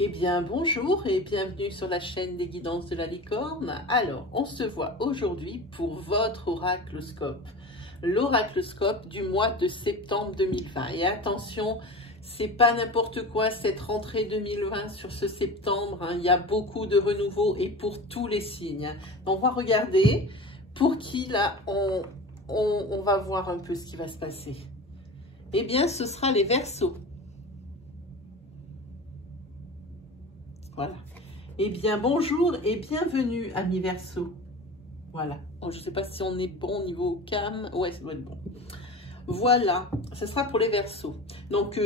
Eh bien, bonjour et bienvenue sur la chaîne des guidances de la licorne. Alors, on se voit aujourd'hui pour votre oracloscope. L'oracloscope du mois de septembre 2020. Et attention, c'est pas n'importe quoi cette rentrée 2020 sur ce septembre. Il y a beaucoup de renouveau et pour tous les signes. On va regarder pour qui là, on va voir un peu ce qui va se passer. Eh bien, ce sera les Verseaux. Voilà. Eh bien, bonjour et bienvenue, amis Verseaux. Voilà. Bon, je ne sais pas si on est bon au niveau cam. Ouais, ça doit être bon. Voilà. Ce sera pour les Verseaux. Donc,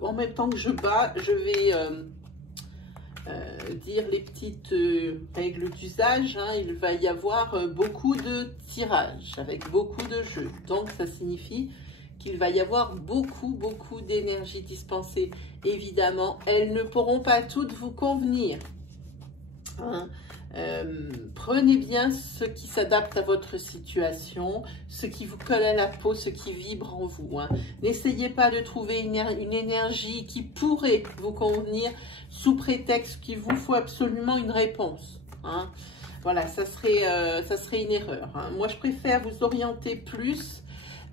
en même temps que je bats, je vais dire les petites règles d'usage. Il va y avoir beaucoup de tirages avec beaucoup de jeux. Donc, ça signifie qu'il va y avoir beaucoup d'énergie dispensée. Évidemment, elles ne pourront pas toutes vous convenir. Prenez bien ce qui s'adapte à votre situation, ce qui vous colle à la peau, ce qui vibre en vous. N'essayez pas de trouver une énergie qui pourrait vous convenir sous prétexte qu'il vous faut absolument une réponse. Voilà, ça serait une erreur. Moi, je préfère vous orienter plus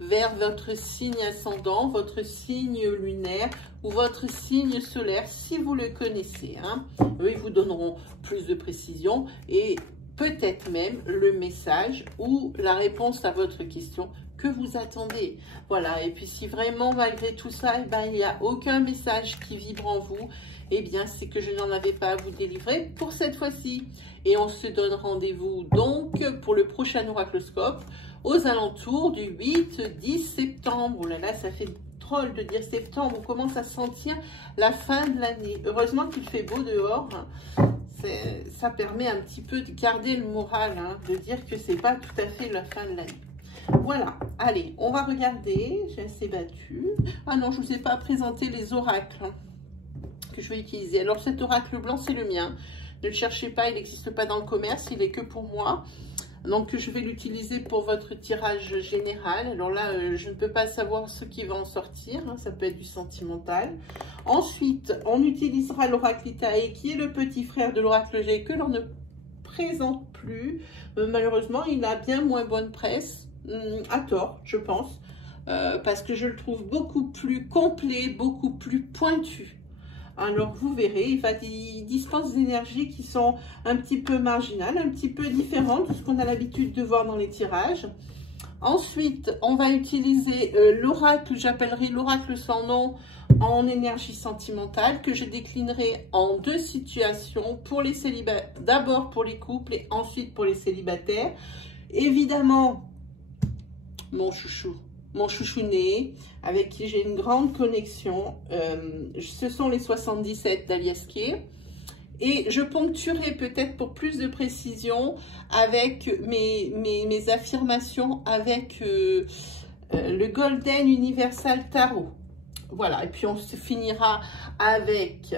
vers votre signe ascendant, votre signe lunaire ou votre signe solaire, si vous le connaissez. Eux, ils vous donneront plus de précision et peut-être même le message ou la réponse à votre question que vous attendez. Voilà, et puis si vraiment, malgré tout ça, il n'y a aucun message qui vibre en vous, eh bien, c'est que je n'en avais pas à vous délivrer pour cette fois-ci. Et on se donne rendez-vous donc pour le prochain oracloscope aux alentours du 8-10 septembre. Oh là là, ça fait drôle de dire septembre. On commence à sentir la fin de l'année. Heureusement qu'il fait beau dehors. Ça permet un petit peu de garder le moral, de dire que c'est pas tout à fait la fin de l'année. Voilà, allez, on va regarder. J'ai assez battu. Ah non, je ne vous ai pas présenté les oracles que je vais utiliser. Alors cet oracle blanc, c'est le mien. Ne le cherchez pas, il n'existe pas dans le commerce, il est que pour moi. Donc, je vais l'utiliser pour votre tirage général. Alors là, je ne peux pas savoir ce qui va en sortir. Ça peut être du sentimental. Ensuite, on utilisera l'oracle Itae, qui est le petit frère de l'oracle G, que l'on ne présente plus. Malheureusement, il a bien moins bonne presse, à tort, je pense, parce que je le trouve beaucoup plus complet, beaucoup plus pointu. Alors, vous verrez, il dispense des énergies qui sont un petit peu marginales, un petit peu différentes de ce qu'on a l'habitude de voir dans les tirages. Ensuite, on va utiliser l'oracle, j'appellerai l'oracle sans nom, en énergie sentimentale, que je déclinerai en deux situations, pour les célibataires, d'abord pour les couples et ensuite pour les célibataires. Évidemment, mon chouchouné, avec qui j'ai une grande connexion, ce sont les 77 d'Aliaskir. Et je ponctuerai peut-être pour plus de précision avec mes affirmations avec le Golden Universal Tarot. Voilà, et puis on se finira avec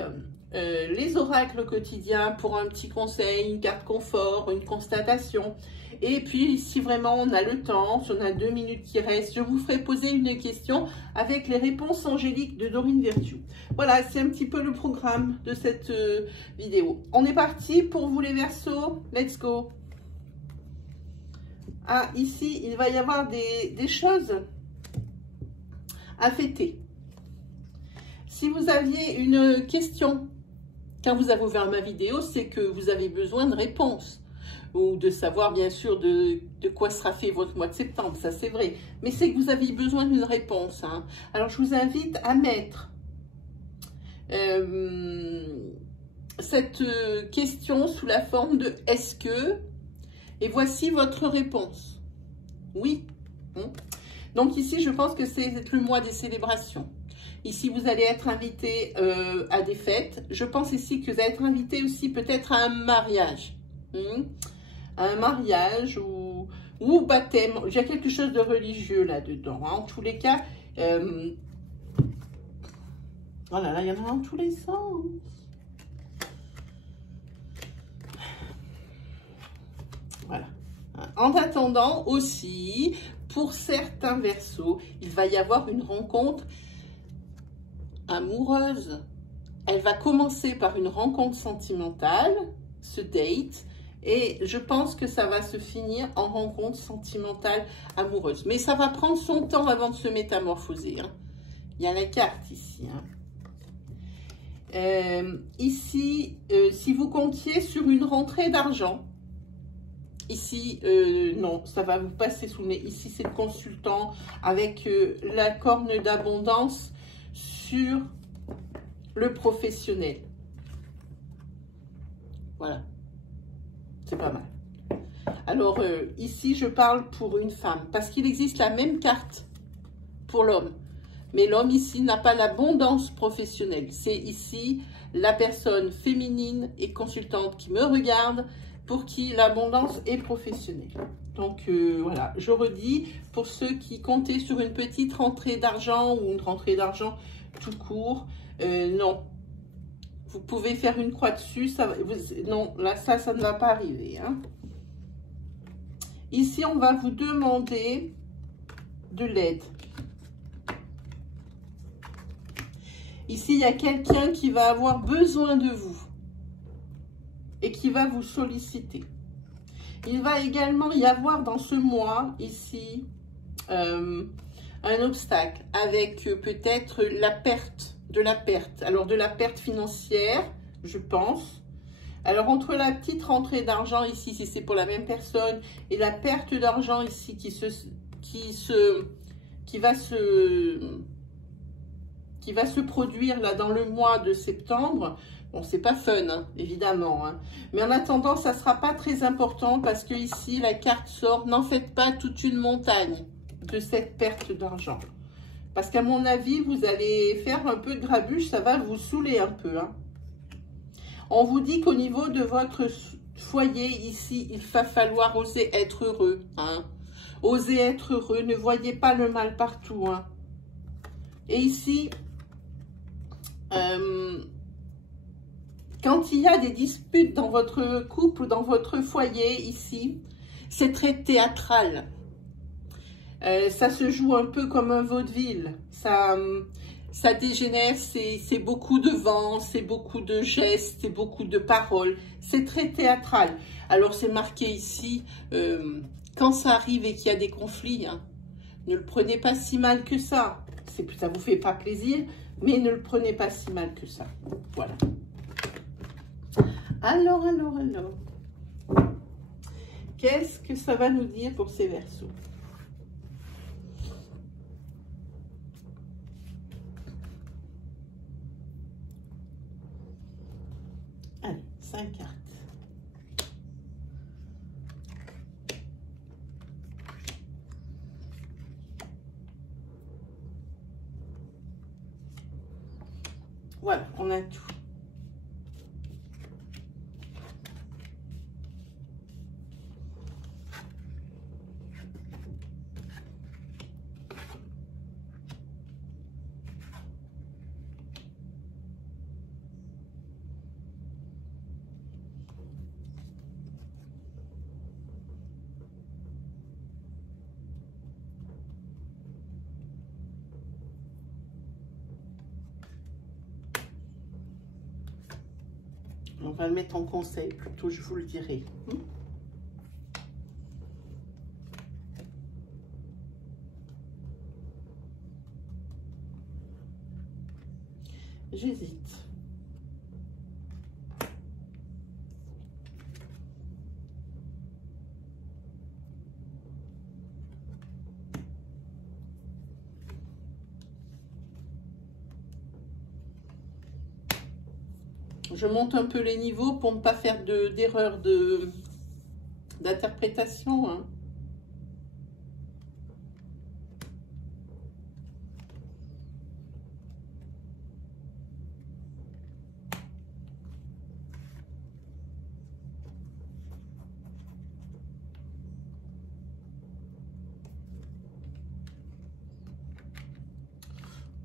les oracles quotidiens pour un petit conseil, une carte confort, une constatation. Et puis, si vraiment on a le temps, si on a 2 minutes qui restent, je vous ferai poser une question avec les réponses angéliques de Dorine Virtue. Voilà, c'est un petit peu le programme de cette vidéo. On est parti pour vous les Verseaux. Let's go. Ah, ici, il va y avoir des choses à fêter. Si vous aviez une question, quand vous avez ouvert ma vidéo, c'est que vous avez besoin de réponses. Ou de savoir bien sûr de quoi sera fait votre mois de septembre, ça c'est vrai. Mais c'est que vous avez besoin d'une réponse. Alors je vous invite à mettre cette question sous la forme de « est-ce que ?» et voici votre réponse. Oui. Donc ici, je pense que c'est le mois des célébrations. Ici, vous allez être invité à des fêtes. Je pense ici que vous allez être invité aussi peut-être à un mariage. Un mariage ou baptême. Il y a quelque chose de religieux là-dedans. En tous les cas, voilà, là, il y en a dans tous les sens. Voilà. En attendant aussi, pour certains Verseaux, il va y avoir une rencontre amoureuse Elle va commencer par une rencontre sentimentale, ce date, et je pense que ça va se finir en rencontre sentimentale amoureuse. Mais ça va prendre son temps avant de se métamorphoser. Hein. Il y a la carte ici. Hein. Ici, si vous comptiez sur une rentrée d'argent, ici, non, ça va vous passer sous le nez. Ici, c'est le consultant avec la corne d'abondance sur le professionnel. Voilà, c'est pas mal. Alors, ici, je parle pour une femme, parce qu'il existe la même carte pour l'homme. Mais l'homme ici n'a pas l'abondance professionnelle. C'est ici la personne féminine et consultante qui me regarde pour qui l'abondance est professionnelle. Donc voilà, je redis, pour ceux qui comptaient sur une petite rentrée d'argent ou une rentrée d'argent tout court, non. Vous pouvez faire une croix dessus. Ça, non, là, ça ne va pas arriver. Hein. Ici, on va vous demander de l'aide. Ici, il y a quelqu'un qui va avoir besoin de vous et qui va vous solliciter. Il va également y avoir dans ce mois, ici, un obstacle avec peut-être la perte, alors de la perte financière, je pense. Alors, entre la petite rentrée d'argent ici, si c'est pour la même personne, et la perte d'argent ici qui va se produire là dans le mois de septembre. Bon, c'est pas fun, hein, évidemment. Hein. Mais en attendant, ça sera pas très important parce que ici, la carte sort. N'en faites pas toute une montagne de cette perte d'argent. Parce qu'à mon avis, vous allez faire un peu de grabuge, ça va vous saouler un peu. Hein. On vous dit qu'au niveau de votre foyer, ici, il va falloir oser être heureux. Hein. Osez être heureux, ne voyez pas le mal partout. Hein. Et ici... quand il y a des disputes dans votre couple ou dans votre foyer, ici, c'est très théâtral. Ça se joue un peu comme un vaudeville. Ça dégénère, c'est beaucoup de vent, c'est beaucoup de gestes, c'est beaucoup de paroles. C'est très théâtral. Alors, c'est marqué ici, quand ça arrive et qu'il y a des conflits, hein, ne le prenez pas si mal que ça. Ça vous fait pas plaisir, mais ne le prenez pas si mal que ça. Voilà. Alors. Qu'est-ce que ça va nous dire pour ces Verseaux? Allez, 5 cartes. Voilà, on a tout. On va le mettre en conseil, plutôt, je vous le dirai. J'hésite. Je monte un peu les niveaux pour ne pas faire d'erreur d'interprétation. Hein.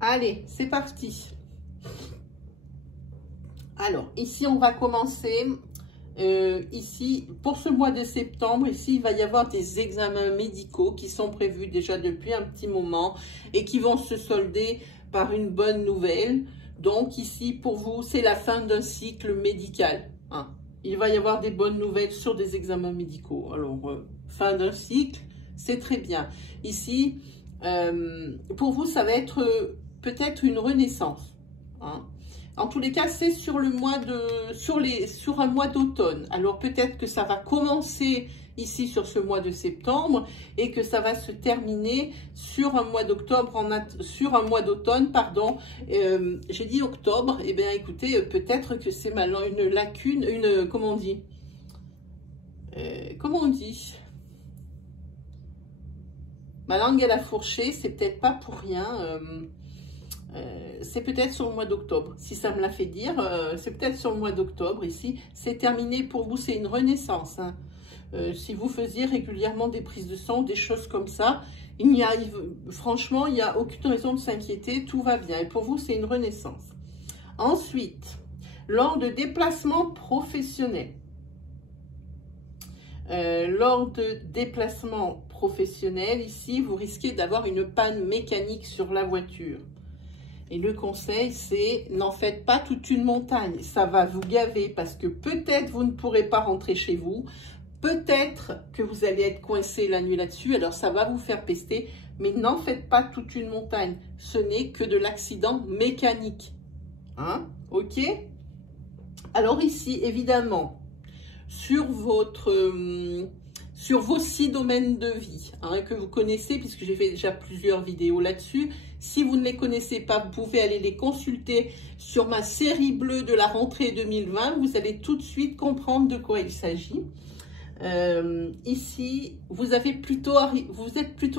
Allez, c'est parti. Alors, ici, on va commencer. Ici, pour ce mois de septembre, ici, il va y avoir des examens médicaux qui sont prévus déjà depuis un petit moment et qui vont se solder par une bonne nouvelle Donc ici, pour vous, c'est la fin d'un cycle médical. Hein. Il va y avoir des bonnes nouvelles sur des examens médicaux. Alors, fin d'un cycle, c'est très bien. Ici, pour vous, ça va être peut-être une renaissance. Hein. En tous les cas, c'est sur le mois sur un mois d'automne. Alors peut-être que ça va commencer ici sur ce mois de septembre et que ça va se terminer sur un mois d'octobre, sur un mois d'automne, pardon. J'ai dit octobre. Eh bien, écoutez, peut-être que c'est une lacune, comment on dit comment on dit? Ma langue est la fourchée, c'est peut-être pas pour rien. C'est peut-être sur le mois d'octobre. Si ça me l'a fait dire, c'est peut-être sur le mois d'octobre. Ici, c'est terminé pour vous, c'est une renaissance. Hein. Si vous faisiez régulièrement des prises de sang, des choses comme ça, franchement, il n'y a aucune raison de s'inquiéter, tout va bien. Et pour vous, c'est une renaissance. Ensuite, lors de déplacements professionnels, ici, vous risquez d'avoir une panne mécanique sur la voiture. Et le conseil, c'est n'en faites pas toute une montagne. Ça va vous gaver parce que peut-être vous ne pourrez pas rentrer chez vous. Peut-être que vous allez être coincé la nuit là-dessus. Alors, ça va vous faire pester. Mais n'en faites pas toute une montagne. Ce n'est que de l'accident mécanique. Hein? OK? Alors ici, évidemment, sur vos 6 domaines de vie hein, que vous connaissez, puisque j'ai fait déjà plusieurs vidéos là-dessus. Si vous ne les connaissez pas, vous pouvez aller les consulter sur ma série bleue de la rentrée 2020. Vous allez tout de suite comprendre de quoi il s'agit. Ici, vous êtes plutôt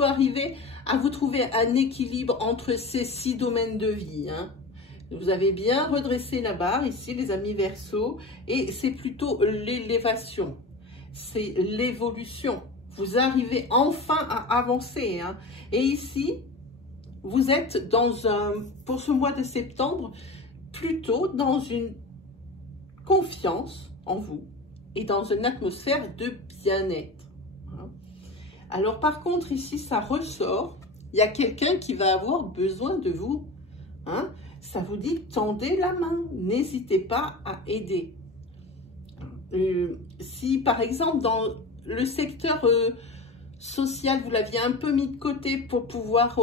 arrivé à vous trouver un équilibre entre ces 6 domaines de vie. Hein. Vous avez bien redressé la barre ici, les amis Verseau, et c'est plutôt l'élévation. C'est l'évolution. Vous arrivez enfin à avancer. Hein. Et ici, vous êtes pour ce mois de septembre, plutôt dans une confiance en vous et dans une atmosphère de bien-être. Hein. Alors par contre, ici, ça ressort. Il y a quelqu'un qui va avoir besoin de vous. Hein. Ça vous dit, tendez la main. N'hésitez pas à aider. Si par exemple dans le secteur social vous l'aviez un peu mis de côté pour pouvoir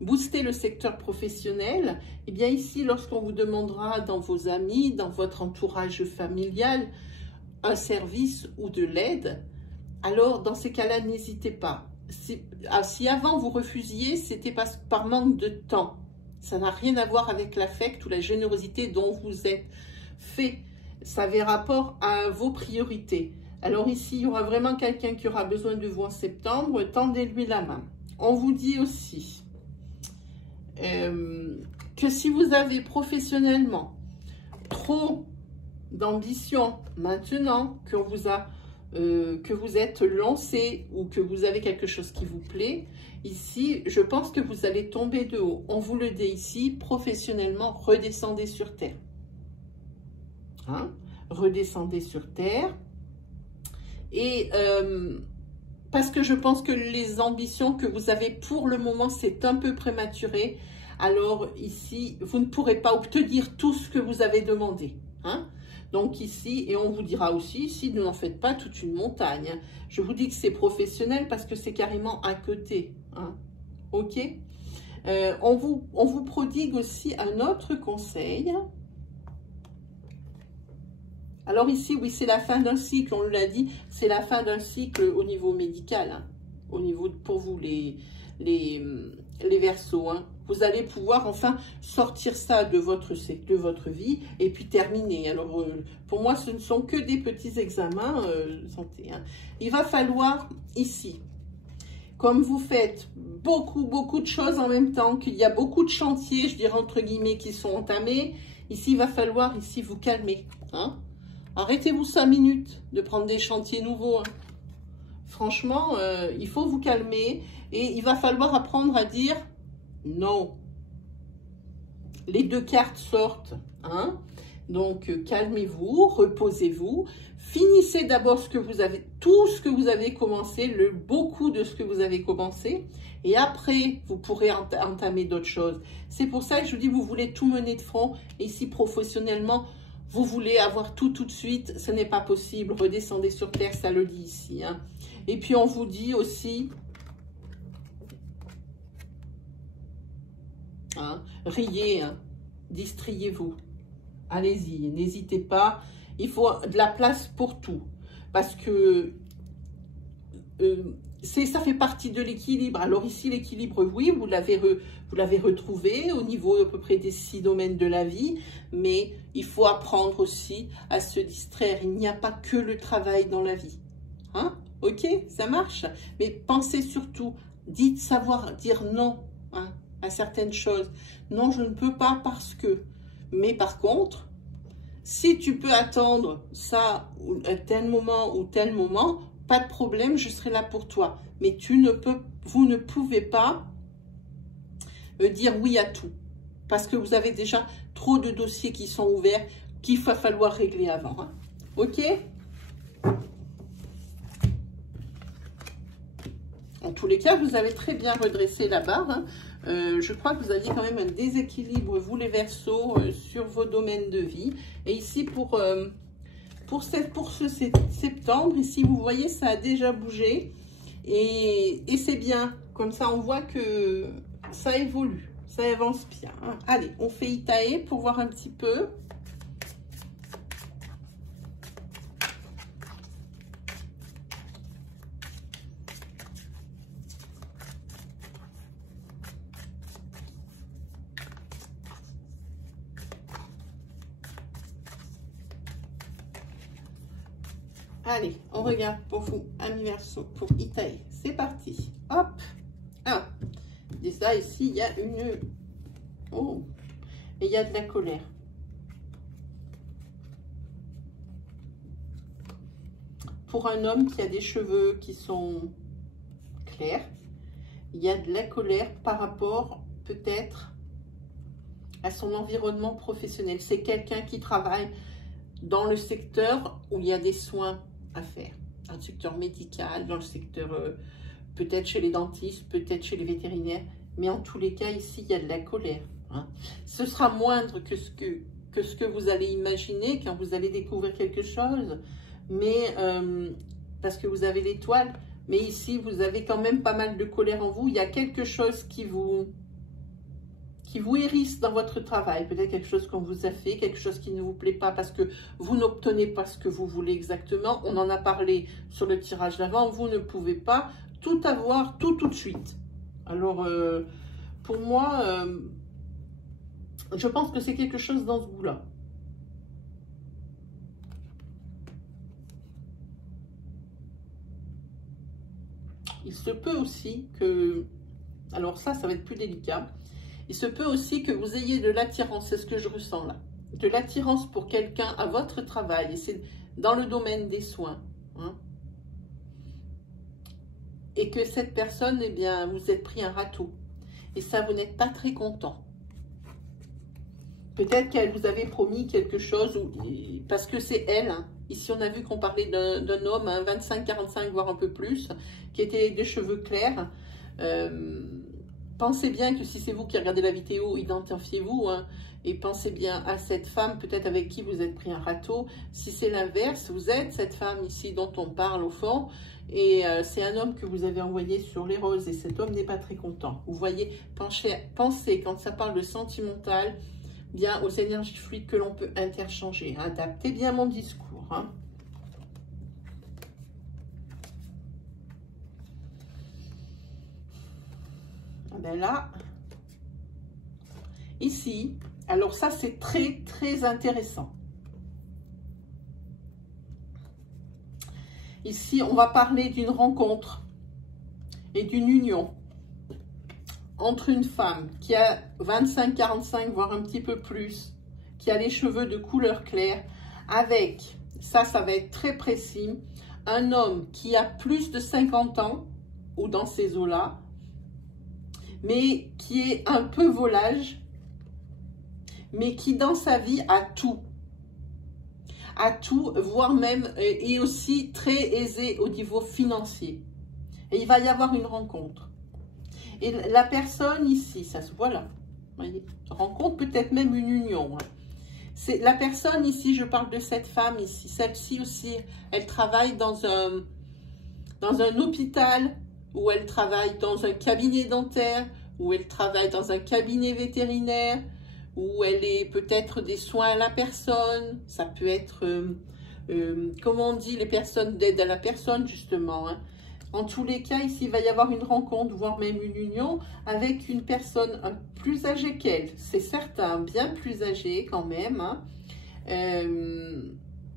booster le secteur professionnel, et bien ici lorsqu'on vous demandera dans vos amis, dans votre entourage familial un service ou de l'aide, alors dans ces cas-là n'hésitez pas. Si avant vous refusiez, c'était par manque de temps. Ça n'a rien à voir avec l'affect ou la générosité dont vous êtes fait. Ça avait rapport à vos priorités. Alors ici, il y aura vraiment quelqu'un qui aura besoin de vous en septembre. Tendez-lui la main. On vous dit aussi que si vous avez professionnellement trop d'ambition maintenant, que vous êtes lancé ou que vous avez quelque chose qui vous plaît, ici, je pense que vous allez tomber de haut. On vous le dit ici, professionnellement, redescendez sur terre. Hein? Redescendez sur terre et parce que je pense que les ambitions que vous avez pour le moment c'est un peu prématuré, alors ici vous ne pourrez pas obtenir tout ce que vous avez demandé hein? Donc ici, et on vous dira aussi ici, ne n'en faites pas toute une montagne hein. Je vous dis que c'est professionnel parce que c'est carrément à côté hein? OK, on vous prodigue aussi un autre conseil. Alors ici, oui, c'est la fin d'un cycle, on l'a dit, c'est la fin d'un cycle au niveau médical, hein, au niveau, pour vous, les Verseaux. Hein. Vous allez pouvoir enfin sortir ça de votre vie et puis terminer. Alors, pour moi, ce ne sont que des petits examens santé. Hein. Il va falloir ici, comme vous faites beaucoup de choses en même temps, qu'il y a beaucoup de chantiers, je dirais entre guillemets, qui sont entamés, ici, il va falloir ici vous calmer, hein. Arrêtez-vous 5 minutes de prendre des chantiers nouveaux. Hein. Franchement, il faut vous calmer et il va falloir apprendre à dire non. Les 2 cartes sortent. Hein. Donc, calmez-vous, reposez-vous. Finissez d'abord tout ce que vous avez commencé, beaucoup de ce que vous avez commencé. Et après, vous pourrez entamer d'autres choses. C'est pour ça que je vous dis, vous voulez tout mener de front. Et ici, professionnellement, vous voulez avoir tout de suite. Ce n'est pas possible. Redescendez sur terre, ça le dit ici. Hein. Et puis, on vous dit aussi, hein, riez, hein, distrayez-vous. Allez-y, n'hésitez pas. Il faut de la place pour tout. Parce que ça fait partie de l'équilibre. Alors ici, l'équilibre, oui, vous l'avez retrouvé au niveau à peu près des 6 domaines de la vie. Mais il faut apprendre aussi à se distraire. Il n'y a pas que le travail dans la vie. Hein? Ok, ça marche. Mais pensez surtout, savoir dire non, hein, à certaines choses. Non, je ne peux pas parce que... Mais par contre, si tu peux attendre ça à tel moment ou tel moment, pas de problème, je serai là pour toi. Mais vous ne pouvez pas dire oui à tout. Parce que vous avez déjà trop de dossiers qui sont ouverts qu'il va falloir régler avant. Hein. Ok? En tous les cas, vous avez très bien redressé la barre. Hein. Je crois que vous aviez quand même un déséquilibre, vous les Verseaux, sur vos domaines de vie. Et ici, pour ce septembre, ici, vous voyez, ça a déjà bougé. Et c'est bien. Comme ça, on voit que ça évolue, ça avance bien. Hein. Allez, on fait Itae pour voir un petit peu. Allez, on regarde pour vous, amis Verseaux, pour Itae. C'est parti. Hop. Ah. Et ça, ici, il y a une... Oh. Et il y a de la colère. Pour un homme qui a des cheveux qui sont clairs, il y a de la colère par rapport, peut-être, à son environnement professionnel. C'est quelqu'un qui travaille dans le secteur où il y a des soins à faire, dans le secteur médical, dans le secteur peut-être chez les dentistes, peut-être chez les vétérinaires, mais en tous les cas ici il y a de la colère. Hein. Ce sera moindre que ce que vous allez imaginer quand vous allez découvrir quelque chose, mais parce que vous avez l'étoile, mais ici vous avez quand même pas mal de colère en vous. Il y a quelque chose qui vous hérisse dans votre travail, peut-être quelque chose qu'on vous a fait, quelque chose qui ne vous plaît pas parce que vous n'obtenez pas ce que vous voulez exactement. On en a parlé sur le tirage d'avant, vous ne pouvez pas tout avoir tout de suite. Alors, pour moi, je pense que c'est quelque chose dans ce goût-là. Il se peut aussi que, alors ça va être plus délicat. Il se peut aussi que vous ayez de l'attirance, c'est ce que je ressens là. De l'attirance pour quelqu'un à votre travail, et c'est dans le domaine des soins. Hein. Et que cette personne, eh bien, vous êtes pris un râteau. Et ça, vous n'êtes pas très content. Peut-être qu'elle vous avait promis quelque chose, parce que c'est elle. Hein. Ici, on a vu qu'on parlait d'un homme, hein, 25-45, voire un peu plus, qui était avec des cheveux clairs. Pensez bien que si c'est vous qui regardez la vidéo, identifiez-vous, hein, et pensez bien à cette femme, peut-être avec qui vous êtes pris un râteau. Si c'est l'inverse, vous êtes cette femme ici dont on parle au fond, et c'est un homme que vous avez envoyé sur les roses, et cet homme n'est pas très content. Vous voyez, pensez quand ça parle de sentimental, bien aux énergies fluides que l'on peut interchanger. Adaptez bien mon discours. Hein. Ben là, ici, alors ça c'est très très intéressant. Ici, on va parler d'une rencontre et d'une union entre une femme qui a 25-45, voire un petit peu plus, qui a les cheveux de couleur claire, avec, ça va être très précis, un homme qui a plus de 50 ans, ou dans ces eaux-là, mais qui est un peu volage, mais qui dans sa vie a tout. à tout, voire même, et aussi très aisé au niveau financier. Et il va y avoir une rencontre. Et la personne ici, ça se voit là, voyez, rencontre, peut-être même une union. Hein. C'est la personne ici, je parle de cette femme ici, celle-ci aussi, elle travaille dans un hôpital, ou elle travaille dans un cabinet dentaire, ou elle travaille dans un cabinet vétérinaire, ou elle est peut-être des soins à la personne, ça peut être, comment on dit, les personnes d'aide à la personne justement. Hein. En tous les cas, ici, il va y avoir une rencontre, voire même une union avec une personne plus âgée qu'elle. C'est certain, bien plus âgée quand même. Hein.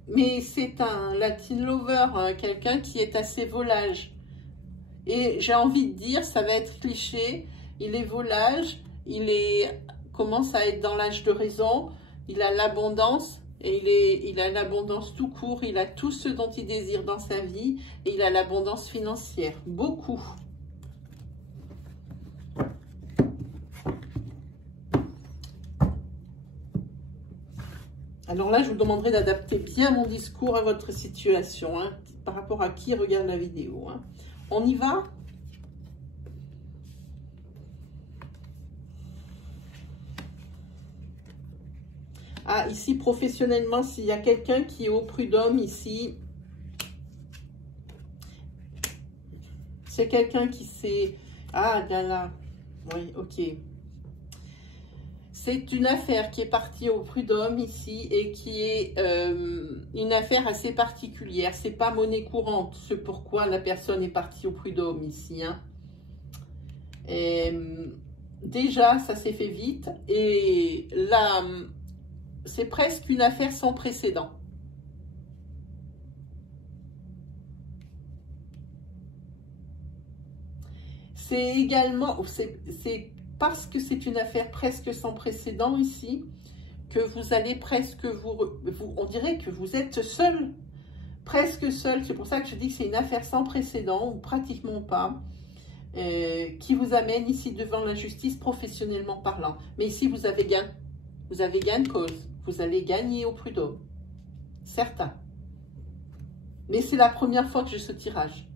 Mais c'est un Latin lover, hein, quelqu'un qui est assez volage. Et j'ai envie de dire, ça va être cliché, il est volage, commence à être dans l'âge de raison, il a l'abondance, et il a l'abondance tout court, il a tout ce dont il désire dans sa vie, et il a l'abondance financière, beaucoup. Alors là, je vous demanderai d'adapter bien mon discours à votre situation, hein, par rapport à qui regarde la vidéo. Hein. On y va ? Ah, ici, professionnellement, s'il y a quelqu'un qui est au prud'homme, ici, c'est quelqu'un qui s'est... Ah, là, oui, ok. C'est une affaire qui est partie au prud'homme ici et qui est une affaire assez particulière. C'est pas monnaie courante, c'est pourquoi la personne est partie au prud'homme ici. Hein. Déjà, ça s'est fait vite et là... C'est presque une affaire sans précédent. C'est également, c'est parce que c'est une affaire presque sans précédent ici, que vous allez presque on dirait que vous êtes seul, presque seul. C'est pour ça que je dis que c'est une affaire sans précédent, ou pratiquement pas, qui vous amène ici devant la justice professionnellement parlant. Mais ici, vous avez gain de cause. Vous allez gagner au prud'homme. Certain. Mais c'est la première fois que j'ai ce tirage.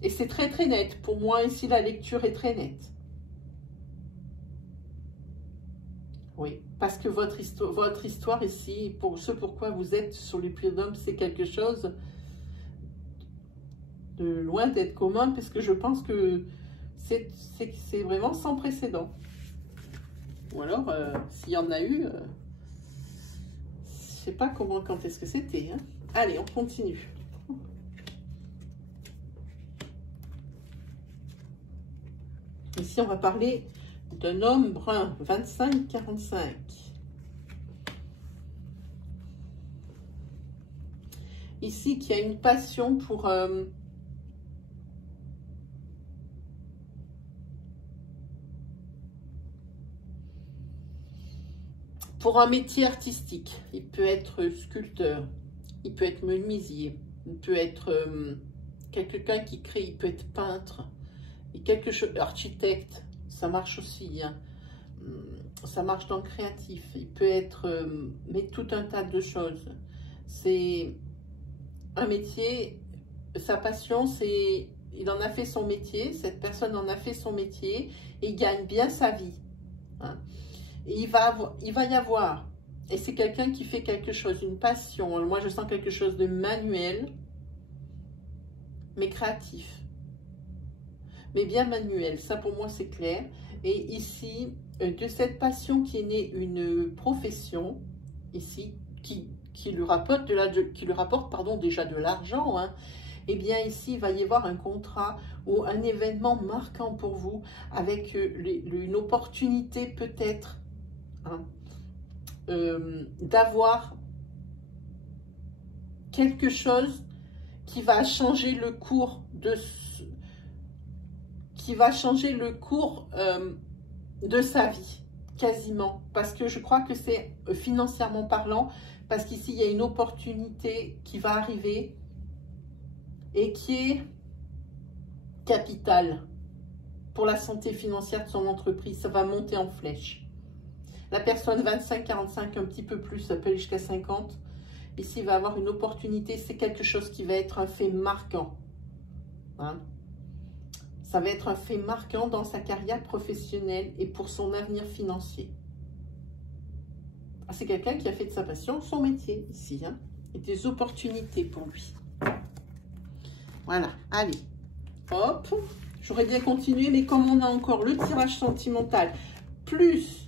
Et c'est très très net. Pour moi, ici, la lecture est très nette. Oui, parce que votre histoire ici, pour ce pourquoi vous êtes sur les prud'hommes, c'est quelque chose de loin d'être commun, parce que je pense que c'est vraiment sans précédent. Ou alors, s'il y en a eu, je sais pas quand est-ce que c'était. Hein. Allez, on continue. Ici, on va parler d'un homme brun, 25-45. Ici, qui a une passion pour... pour un métier artistique. Il peut être sculpteur, il peut être menuisier, il peut être quelqu'un qui crée, il peut être peintre, et quelque chose, architecte, ça marche aussi, hein. Ça marche dans le créatif, il peut être, mais tout un tas de choses. C'est un métier, sa passion, c'est, il en a fait son métier, cette personne en a fait son métier, et il gagne bien sa vie, hein. Et il va y avoir, et c'est quelqu'un qui fait quelque chose, une passion. Moi, je sens quelque chose de manuel, mais créatif. Mais bien manuel, ça pour moi c'est clair. Et ici, de cette passion qui est née une profession, ici, qui lui rapporte, déjà de l'argent, hein. Eh bien ici, il va y avoir un contrat ou un événement marquant pour vous, avec une opportunité peut-être, hein, d'avoir quelque chose qui va changer le cours de sa vie, quasiment, parce que je crois que c'est financièrement parlant, parce qu'ici il y a une opportunité qui va arriver et qui est capitale pour la santé financière de son entreprise. Ça va monter en flèche. La personne 25, 45, un petit peu plus, ça peut aller jusqu'à 50. Ici, il va avoir une opportunité. C'est quelque chose qui va être un fait marquant. Hein? Ça va être un fait marquant dans sa carrière professionnelle et pour son avenir financier. C'est quelqu'un qui a fait de sa passion son métier ici. Hein? Et des opportunités pour lui. Voilà, allez. Hop. J'aurais bien continué, mais comme on a encore le tirage sentimental, plus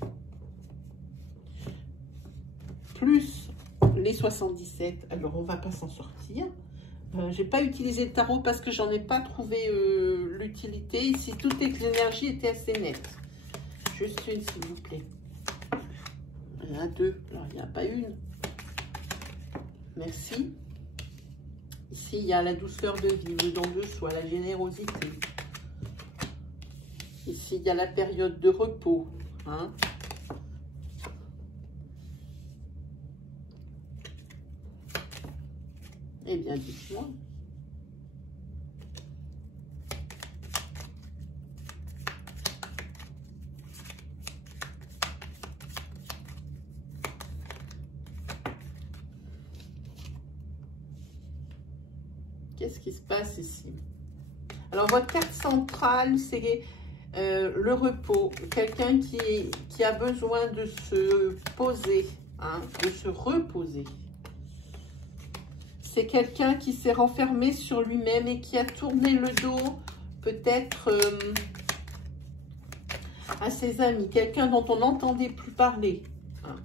les 77, alors on va pas s'en sortir. J'ai pas utilisé le tarot parce que j'en ai pas trouvé l'utilité. Ici, toutes les énergies étaient assez nettes. Juste une, s'il vous plaît. Il y en a deux, alors il n'y en a pas une. Merci. Ici, il y a la douceur de vie, le don de soi, la générosité. Ici, il y a la période de repos. Hein. Eh bien, dites-moi. Qu'est-ce qui se passe ici? Alors, votre carte centrale, c'est le repos. Quelqu'un qui a besoin de se poser, hein, de se reposer. C'est quelqu'un qui s'est renfermé sur lui-même et qui a tourné le dos, peut-être, à ses amis. Quelqu'un dont on n'entendait plus parler. Hein.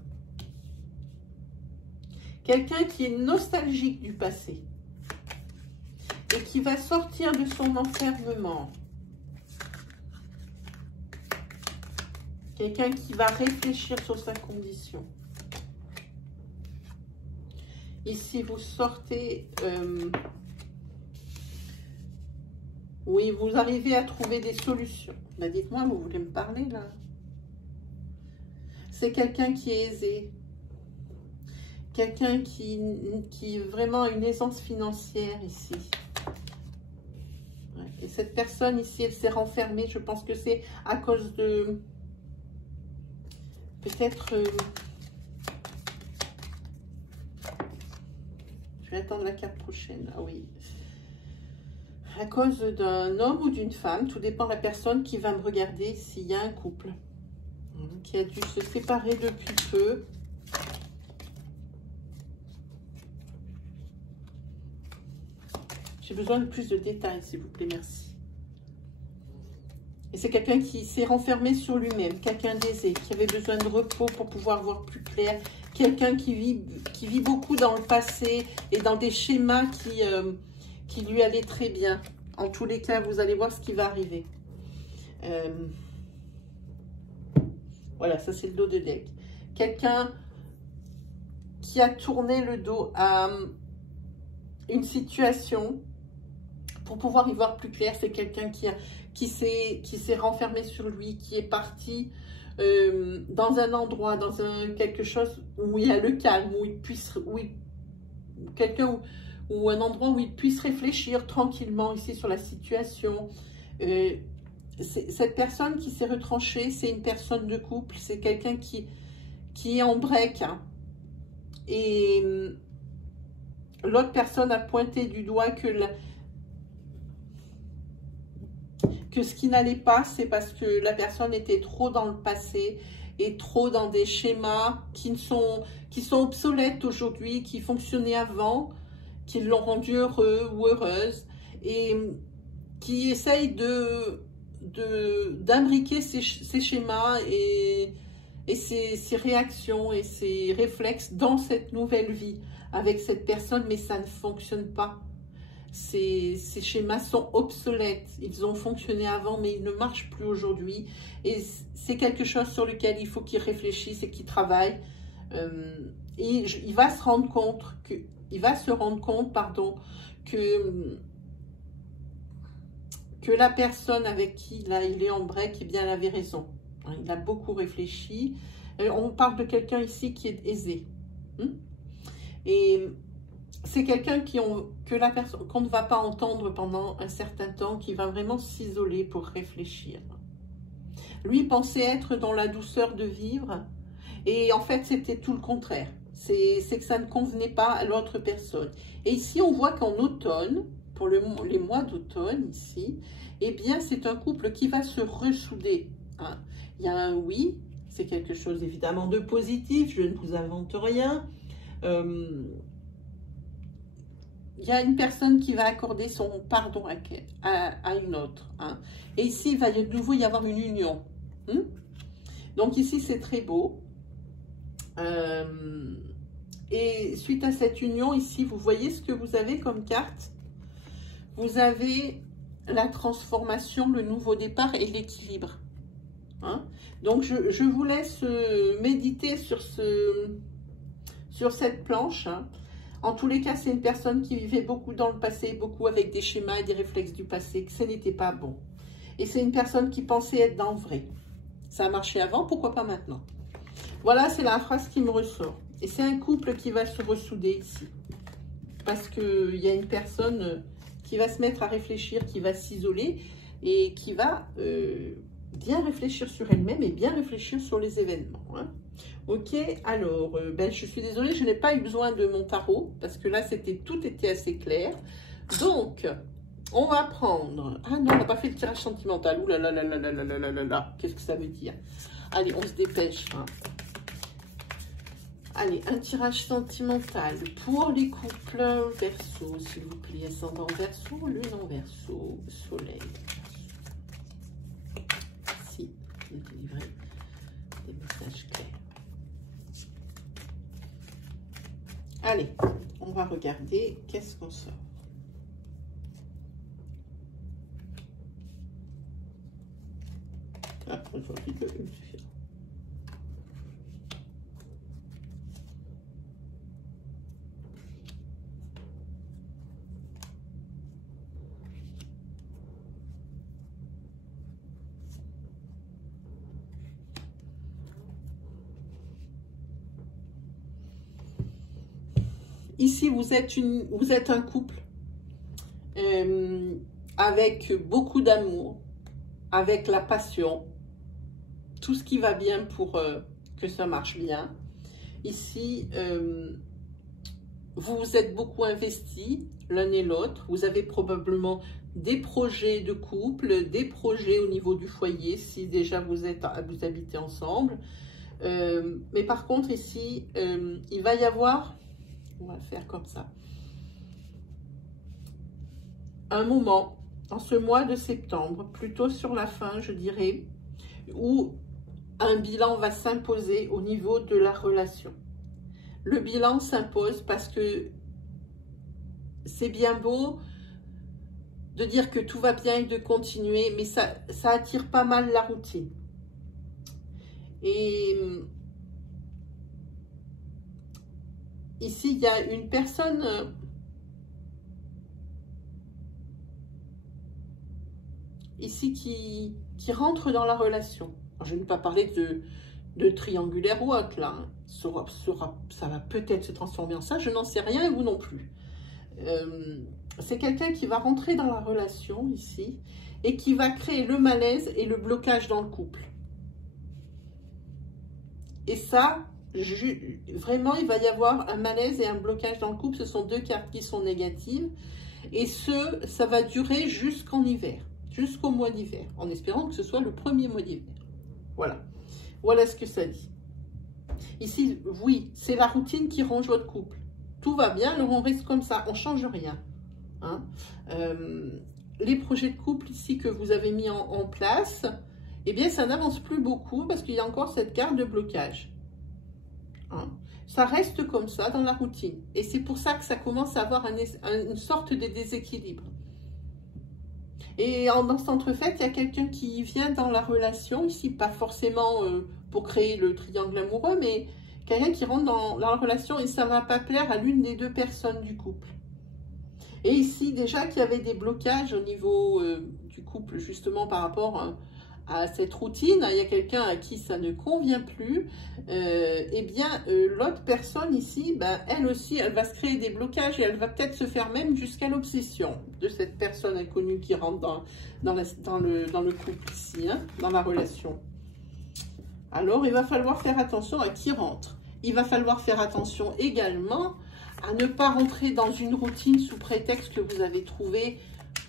Quelqu'un qui est nostalgique du passé. Et qui va sortir de son enfermement. Quelqu'un qui va réfléchir sur sa condition. Ici, vous sortez... oui, vous arrivez à trouver des solutions. Bah, dites-moi, vous voulez me parler, là? C'est quelqu'un qui est aisé. Quelqu'un qui vraiment a une aisance financière, ici. Ouais. Et cette personne, ici, elle s'est renfermée. Je pense que c'est à cause de... Peut-être... Je vais attendre la carte prochaine. Ah oui. À cause d'un homme ou d'une femme, tout dépend de la personne qui va me regarder s'il y a un couple qui a dû se séparer depuis peu. J'ai besoin de plus de détails, s'il vous plaît, merci. Et c'est quelqu'un qui s'est renfermé sur lui-même, quelqu'un d'aisé, qui avait besoin de repos pour pouvoir voir plus clair, quelqu'un qui vit beaucoup dans le passé et dans des schémas qui lui allaient très bien. En tous les cas, vous allez voir ce qui va arriver. Voilà, ça c'est le dos de deck. Quelqu'un qui a tourné le dos à une situation pour pouvoir y voir plus clair. C'est quelqu'un qui s'est renfermé sur lui, qui est parti dans un endroit, dans quelque chose où il y a le calme, où il puisse, ou un endroit où il puisse réfléchir tranquillement ici sur la situation. Cette personne qui s'est retranchée, c'est une personne de couple, c'est quelqu'un qui est en break. Hein. Et l'autre personne a pointé du doigt que ce qui n'allait pas, c'est parce que la personne était trop dans le passé et trop dans des schémas qui sont obsolètes aujourd'hui, qui fonctionnaient avant, qui l'ont rendu heureux ou heureuse, et qui essaye d'imbriquer ces schémas et ses réactions et ses réflexes dans cette nouvelle vie avec cette personne, mais ça ne fonctionne pas. Ces schémas sont obsolètes, ils ont fonctionné avant, mais ils ne marchent plus aujourd'hui. Et c'est quelque chose sur lequel il faut qu'il réfléchisse et qu'il travaille. Et il va se rendre compte que la personne avec qui là, il est en break, eh bien, elle avait raison. Il a beaucoup réfléchi. On parle de quelqu'un ici qui est aisé. Et c'est quelqu'un qu'on ne va pas entendre pendant un certain temps, qui va vraiment s'isoler pour réfléchir. Lui pensait être dans la douceur de vivre, Et en fait, c'était tout le contraire. C'est que ça ne convenait pas à l'autre personne. Et ici, on voit qu'en automne, pour les mois d'automne, ici, eh bien, c'est un couple qui va se ressouder. Hein. Il y a un oui, c'est quelque chose évidemment de positif, je ne vous invente rien. Il y a une personne qui va accorder son pardon à une autre. Hein. Et ici, il va de nouveau y avoir une union. Hein. Donc ici, c'est très beau. Et suite à cette union, ici, vous voyez ce que vous avez comme carte? Vous avez la transformation, le nouveau départ et l'équilibre. Hein? Donc, je vous laisse méditer sur cette planche. Hein. En tous les cas, c'est une personne qui vivait beaucoup dans le passé, beaucoup avec des schémas et des réflexes du passé, que ce n'était pas bon. Et c'est une personne qui pensait être dans le vrai. Ça a marché avant, pourquoi pas maintenant? Voilà, c'est la phrase qui me ressort. Et c'est un couple qui va se ressouder ici. Parce qu'il y a une personne qui va se mettre à réfléchir, qui va s'isoler et qui va bien réfléchir sur elle-même et bien réfléchir sur les événements. Hein. Ok, alors, je suis désolée, je n'ai pas eu besoin de mon tarot parce que là, tout était assez clair. Donc, on va prendre... Ah non, on n'a pas fait le tirage sentimental. Ouh là là là là là là là là là. Qu'est-ce que ça veut dire? Allez, on se dépêche. Hein. Allez, un tirage sentimental pour les couples Verseau, s'il vous plaît. Ascendant Verseau, lune en Verseau, soleil. Si, je vais délivrer des messages clairs. Allez, on va regarder qu'est-ce qu'on sort. Ah, je vois plus que une suffira. Ici, vous êtes un couple avec beaucoup d'amour, avec la passion, tout ce qui va bien pour que ça marche bien. Ici, vous vous êtes beaucoup investis l'un et l'autre. Vous avez probablement des projets de couple, des projets au niveau du foyer, si déjà vous habitez ensemble. Mais par contre, ici, il va y avoir... On va le faire comme ça. Un moment, en ce mois de septembre, plutôt sur la fin, je dirais, où un bilan va s'imposer au niveau de la relation. Le bilan s'impose parce que c'est bien beau de dire que tout va bien et de continuer, mais ça attire pas mal la routine. Et... ici, il y a une personne ici qui rentre dans la relation. Alors, je ne vais pas parler de triangulaire ou autre, là. Hein. Ça va peut-être se transformer en ça, je n'en sais rien et vous non plus. C'est quelqu'un qui va rentrer dans la relation ici et qui va créer le malaise et le blocage dans le couple. Et ça... vraiment, il va y avoir un malaise et un blocage dans le couple. Ce sont deux cartes qui sont négatives. Et ça va durer jusqu'en hiver, jusqu'au mois d'hiver, en espérant que ce soit le premier mois d'hiver. Voilà. Voilà ce que ça dit. Ici, oui, c'est la routine qui ronge votre couple. Tout va bien, alors on reste comme ça, on ne change rien. Hein. Les projets de couple ici que vous avez mis en place, eh bien, ça n'avance plus beaucoup parce qu'il y a encore cette carte de blocage. Hein. Ça reste comme ça dans la routine. Et c'est pour ça que ça commence à avoir une sorte de déséquilibre. Et dans cet entrefait, il y a quelqu'un qui vient dans la relation, ici pas forcément pour créer le triangle amoureux, mais quelqu'un qui rentre dans la relation et ça ne va pas plaire à l'une des deux personnes du couple. Et ici, déjà qu'il y avait des blocages au niveau du couple, justement par rapport à cette routine, il y a quelqu'un à qui ça ne convient plus, eh bien, l'autre personne ici, elle aussi, elle va se créer des blocages et elle va peut-être se faire même jusqu'à l'obsession de cette personne inconnue qui rentre dans le couple ici, hein, dans la relation. Alors, il va falloir faire attention à qui rentre. Il va falloir faire attention également à ne pas rentrer dans une routine sous prétexte que vous avez trouvé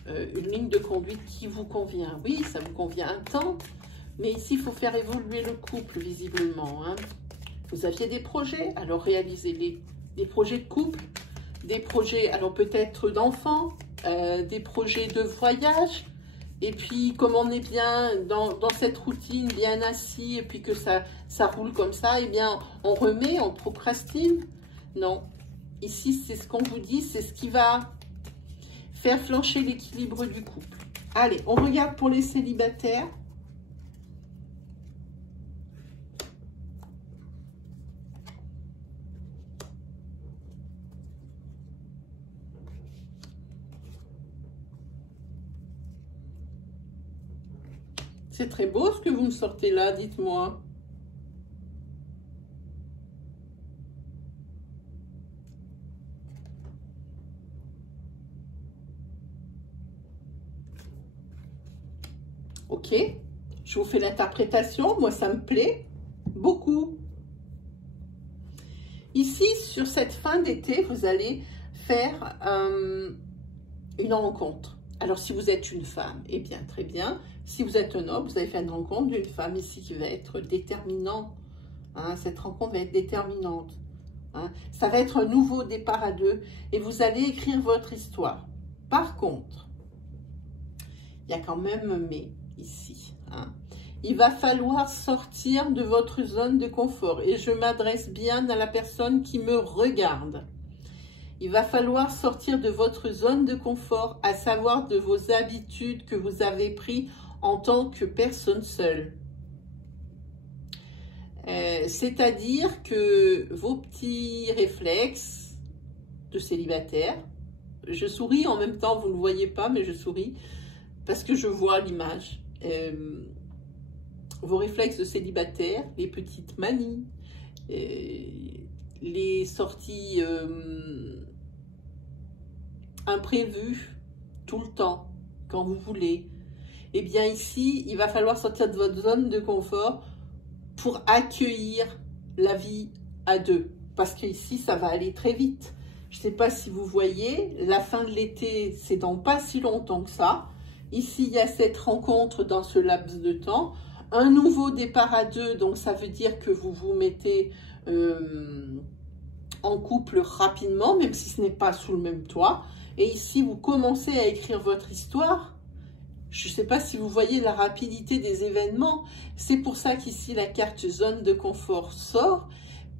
une ligne de conduite qui vous convient. Oui, ça vous convient un temps, mais ici, il faut faire évoluer le couple, visiblement. Hein. Vous aviez des projets, alors réalisez-les. Des projets de couple, des projets, alors peut-être d'enfants, des projets de voyage. Et puis, comme on est bien dans cette routine, bien assis, et puis que ça roule comme ça, eh bien, on remet, on procrastine. Non. Ici, c'est ce qu'on vous dit, c'est ce qui va faire flancher l'équilibre du couple. Allez, on regarde pour les célibataires. C'est très beau ce que vous me sortez là, dites-moi. Ok, je vous fais l'interprétation, moi ça me plaît beaucoup. Ici, sur cette fin d'été, vous allez faire une rencontre. Alors, si vous êtes une femme, eh bien, très bien. Si vous êtes un homme, vous allez faire une rencontre d'une femme ici qui va être déterminante. Hein, cette rencontre va être déterminante. Hein. Ça va être un nouveau départ à deux et vous allez écrire votre histoire. Par contre, il y a quand même mais ici. Hein. Il va falloir sortir de votre zone de confort. Et je m'adresse bien à la personne qui me regarde. Il va falloir sortir de votre zone de confort, à savoir de vos habitudes que vous avez prises en tant que personne seule. C'est-à-dire que vos petits réflexes de célibataire, je souris en même temps, vous ne le voyez pas, mais je souris parce que je vois l'image. Vos réflexes de célibataire, les petites manies, les sorties imprévues tout le temps, quand vous voulez. Eh bien ici, il va falloir sortir de votre zone de confort pour accueillir la vie à deux. Parce qu'ici, ça va aller très vite. Je ne sais pas si vous voyez, la fin de l'été, c'est dans pas si longtemps que ça. Ici, il y a cette rencontre dans ce laps de temps. Un nouveau départ à deux, donc ça veut dire que vous vous mettez en couple rapidement, même si ce n'est pas sous le même toit. Et ici, vous commencez à écrire votre histoire. Je ne sais pas si vous voyez la rapidité des événements. C'est pour ça qu'ici, la carte zone de confort sort,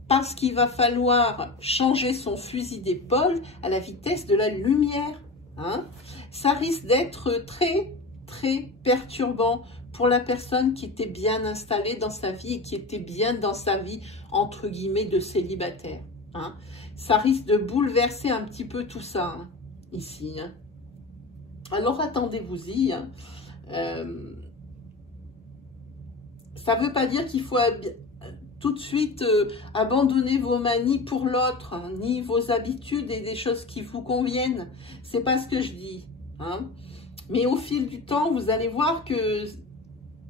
parce qu'il va falloir changer son fusil d'épaule à la vitesse de la lumière. Hein? Ça risque d'être très, très perturbant pour la personne qui était bien installée dans sa vie et qui était bien dans sa vie, entre guillemets, de célibataire. Hein? Ça risque de bouleverser un petit peu tout ça, hein, ici. Hein? Alors, attendez-vous-y. Hein. Ça ne veut pas dire qu'il faut tout de suite abandonner vos manies pour l'autre, hein, ni vos habitudes et des choses qui vous conviennent. C'est pas ce que je dis. Hein. Mais au fil du temps, vous allez voir que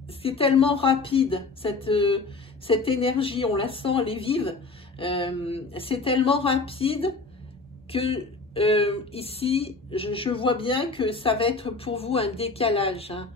c'est tellement rapide, cette énergie, on la sent, elle est vive. C'est tellement rapide que ici, je vois bien que ça va être pour vous un décalage. Hein.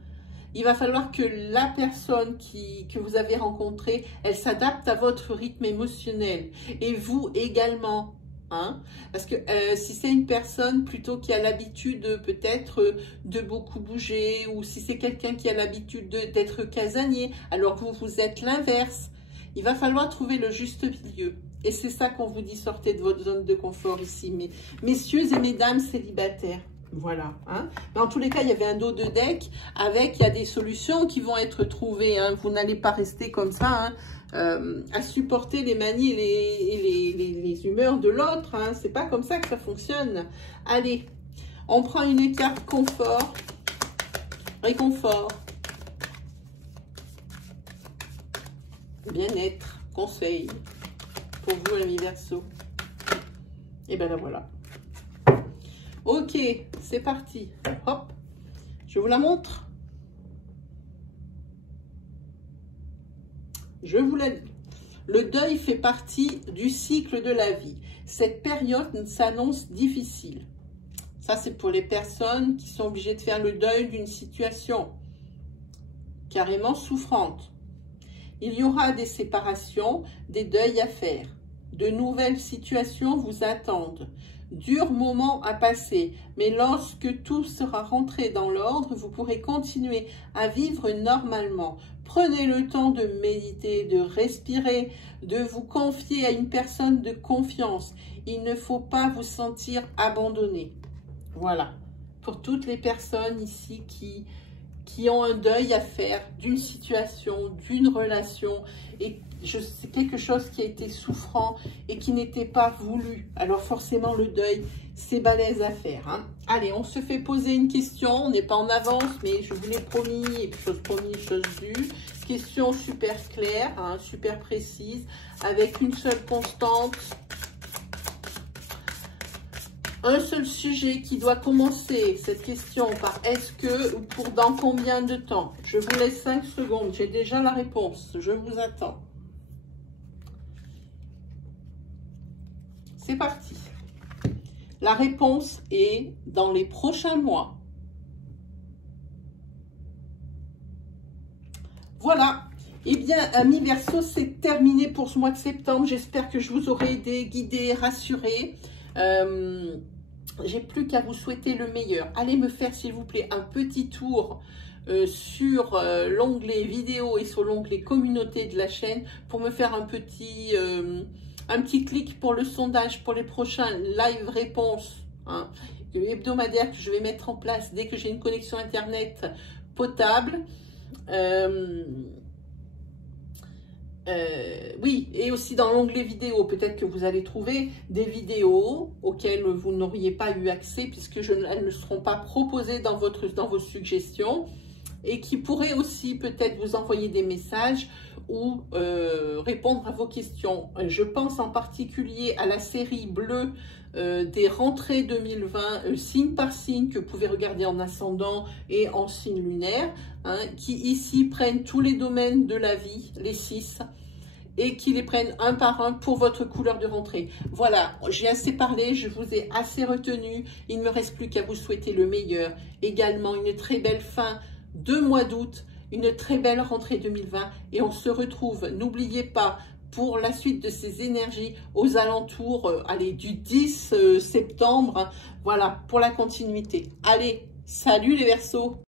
Il va falloir que la personne que vous avez rencontrée, elle s'adapte à votre rythme émotionnel. Et vous également. Hein? Parce que si c'est une personne plutôt qui a l'habitude peut-être de beaucoup bouger, ou si c'est quelqu'un qui a l'habitude d'être casanier, alors que vous êtes l'inverse, il va falloir trouver le juste milieu. Et c'est ça qu'on vous dit, sortez de votre zone de confort ici, messieurs et mesdames célibataires. Voilà. Hein. Mais en tous les cas, il y avait un dos de deck avec, il y a des solutions qui vont être trouvées. Hein. Vous n'allez pas rester comme ça, hein, à supporter les manies et les humeurs de l'autre. Hein. C'est pas comme ça que ça fonctionne. Allez, on prend une carte confort, réconfort, bien-être, conseil pour vous, amis Verseau. Et ben là, voilà. Ok, c'est parti. Hop, je vous la montre. Je vous l'ai dit. Le deuil fait partie du cycle de la vie. Cette période s'annonce difficile. Ça, c'est pour les personnes qui sont obligées de faire le deuil d'une situation carrément souffrante. Il y aura des séparations, des deuils à faire. De nouvelles situations vous attendent. Durs moments à passer, mais lorsque tout sera rentré dans l'ordre, vous pourrez continuer à vivre normalement. Prenez le temps de méditer, de respirer, de vous confier à une personne de confiance. Il ne faut pas vous sentir abandonné. Voilà, pour toutes les personnes ici qui ont un deuil à faire d'une situation, d'une relation, et c'est quelque chose qui a été souffrant et qui n'était pas voulu. Alors forcément, le deuil, c'est balèze à faire. Hein. Allez, on se fait poser une question. On n'est pas en avance, mais je vous l'ai promis, et puis chose promise, chose due. Question super claire, hein, super précise, avec une seule constante. Un seul sujet qui doit commencer cette question par est-ce que ou pour dans combien de temps? Je vous laisse 5 secondes, j'ai déjà la réponse, je vous attends. C'est parti. La réponse est dans les prochains mois. Voilà. Eh bien, amis Verseau, c'est terminé pour ce mois de septembre. J'espère que je vous aurai aidé, guidé, rassuré. J'ai plus qu'à vous souhaiter le meilleur. Allez me faire, s'il vous plaît, un petit tour sur l'onglet vidéo et sur l'onglet communauté de la chaîne pour me faire un petit clic pour le sondage pour les prochains live réponses hebdomadaires que je vais mettre en place dès que j'ai une connexion internet potable. Oui, et aussi dans l'onglet vidéo, peut-être que vous allez trouver des vidéos auxquelles vous n'auriez pas eu accès puisque elles ne seront pas proposées dans vos suggestions et qui pourraient aussi peut-être vous envoyer des messages ou répondre à vos questions. Je pense en particulier à la série bleue des rentrées 2020, signe par signe, que vous pouvez regarder en ascendant et en signe lunaire, hein, qui ici prennent tous les domaines de la vie, les 6, et qui les prennent un par un pour votre couleur de rentrée. Voilà, j'ai assez parlé, je vous ai assez retenu, il ne me reste plus qu'à vous souhaiter le meilleur. Également une très belle fin de mois d'août, une très belle rentrée 2020 et on se retrouve, n'oubliez pas, pour la suite de ces énergies aux alentours du 10 septembre, hein, voilà, pour la continuité. Allez, salut les Verseaux!